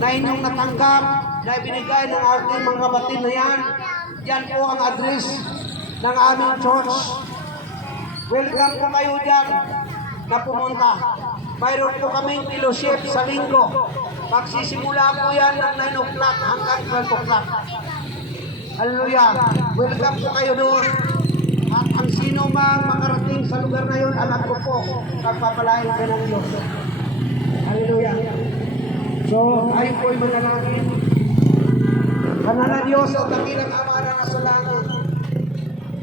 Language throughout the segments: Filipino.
na inyong natanggap, na ibinigay ng ating mga kapatid na yan. Yan po ang address ng aming church. Welcome po kayo dyan na pumunta. Mayroon po kaming fellowship sa linggo. Magsisimula po yan ng 9 o'clock hanggang 12 o'clock. Hallelujah. Welcome po kayo doon. At ang sino mang makarating sa lugar na yun, alam ko po, pagpapalain ka ng Diyos. Hallelujah. So, ayun po'y manalangin. Banal na Diyos at dakilang Ama na nasa langit,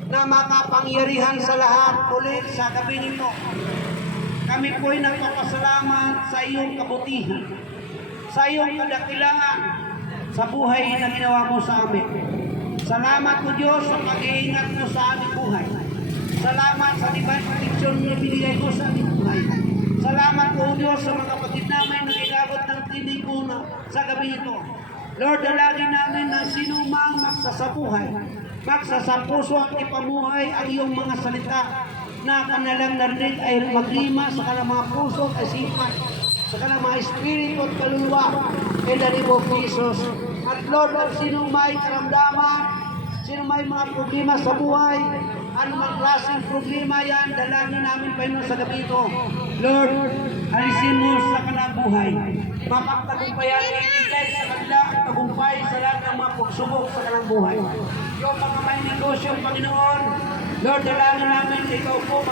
na makapangyarihan sa lahat ulit sa gabi nito. Kami po'y nagpapasalamat sa iyong kabutihan, sa iyong kadakilaan, sa buhay na ginawa mo sa amin. Salamat po Diyos sa pag-iingat mo sa aming buhay. Salamat sa divine protection na binigay ko sa aming buhay. Salamat po Diyos sa mga kapatid namin na ilabot ng tinig ko sa gabi ito. Lord, dalangin namin na sino mang magsasabuhay, magsasapuso at ipamuhay ang iyong mga salita na kanilang narinig ay maglima sa kanilang mga puso at isipan, sa kanilang mga espiritu at kaluluwa. In the name of Jesus. At Lord, sino may karamdaman, sino may mga problema sa buhay, anumang klaseng problema yan, dalangin namin Panginoon sa gabi ito. Lord, alisin mo sa kanilang buhay. Mapagtagumpayan ang ibigay sa kanila at tagumpay sa lahat ng mga pagsubok sa kanilang buhay. Yung mga may negosyo, Panginoon, Lord, dalangin namin ikaw po